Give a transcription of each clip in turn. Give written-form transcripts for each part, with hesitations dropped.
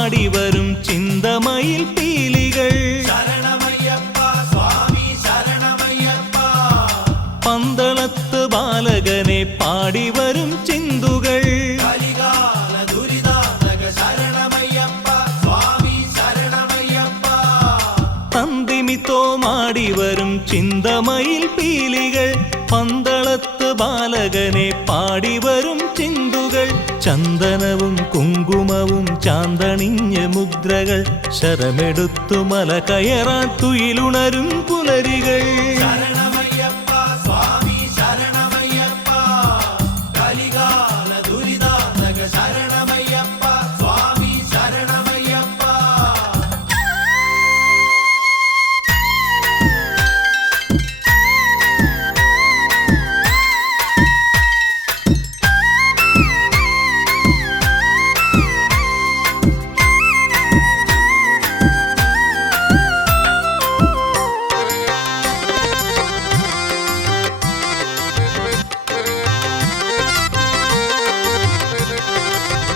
മാടിവരും ചിന്തമയിൽ പീലികൾ പന്തളത്ത് ബാലകനെ പാടിവരും ചിന്തുകൾ തന്തിമിത്തോ മാടിവരും ചിന്തമയിൽ പീലികൾ പന്തളത്ത് ബാലകനെ പാടിവരും ചിന്തുകൾ ചന്ദനവും കുങ്കുമവും ചാന്തണിഞ്ഞ മുദ്രകൾ ശരമെടുത്തു മല കയറാൻ തുയിലുണരും പുലരികൾ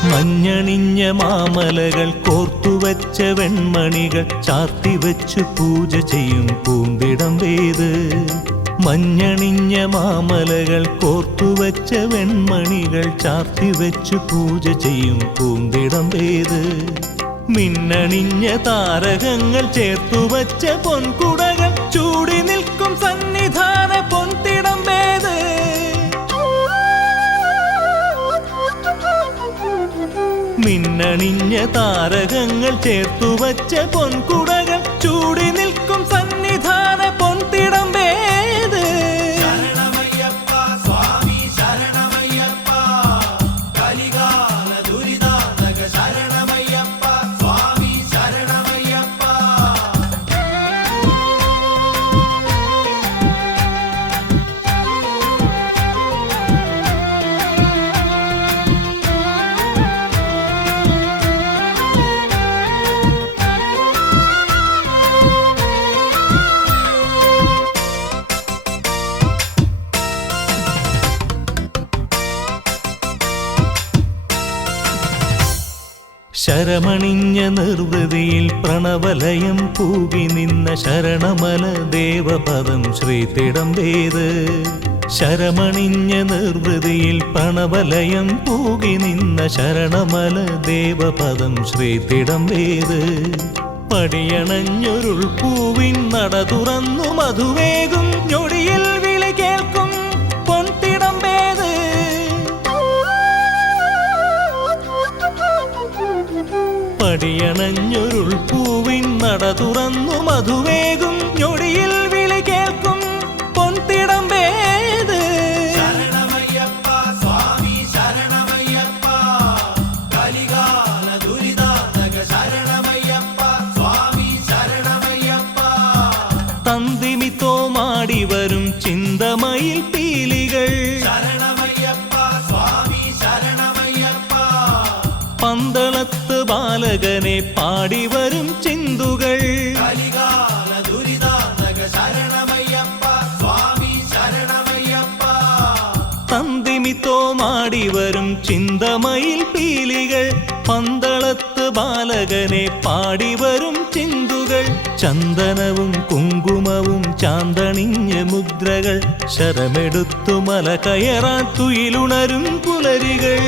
മഞ്ഞണിഞ്ഞ മാമലകൾ കോർത്തുവച്ച വെൺമണികൾ ചാർത്തിവച്ചു പൂജ ചെയ്യും പൂന്തിടം വേത് മഞ്ഞണിഞ്ഞ മാമലകൾ കോർത്തുവച്ച വെൺമണികൾ ചാർത്തിവച്ചു പൂജ ചെയ്യും പൂന്തിടം വേത് മിന്നണിഞ്ഞ താരകങ്ങൾ ചേർത്തുവച്ച പൊൻകുടകൾ ചൂടി നിൽക്കും സന്നിധാന പൊൻതിടം വേത് മിന്നണിഞ്ഞ താരകങ്ങൾ ചേർത്തുവച്ച പൊൻകുടകൾ ചൂടി നിൽക്കും സന്നിധാന പൊൻതിടം വേത് ശരമണിഞ്ഞ നിർവൃതിയിൽ പ്രണവലയം പൂകി നിന്ന ശരണമല ദേവപദം ശ്രീതിടം വേത് ശരമണിഞ്ഞ നിർവൃതിയിൽ പ്രണവലയം പൂകി നിന്ന ശരണമല ദേവപദം ശ്രീതിടം വേത് പടിയണഞ്ഞൊരുൾ പൂവിൻ നട തുറന്നു മധുവേകും ഞൊടിയിൽ വിളി കേൾക്കും പൊൻതിടം വേത് പടിയണഞ്ഞൊരുൾ പൂവിൻ നട തുറന്നു മധുവേകും ഞൊടിയിൽ വിളി കേൾക്കും പൊൻതിടം വേത് തന്തിമിത്തോ മാടിവരും ചിന്തമയിൽ പീലികൾ പന്തളത്ത് ബാലകനെ പാടിവരും ചിന്തുകൾ തന്തിമിത്തോ മാടിവരും ചിന്തമയിൽ പീലികൾ പന്തളത്ത് ബാലകനെ പാടിവരും ചിന്തുകൾ ചന്ദനവും കുങ്കുമവും ചാന്തണിഞ്ഞ മുദ്രകൾ ശരമെടുത്തു മല കയറാൻ തുയിലുണരും പുലരികൾ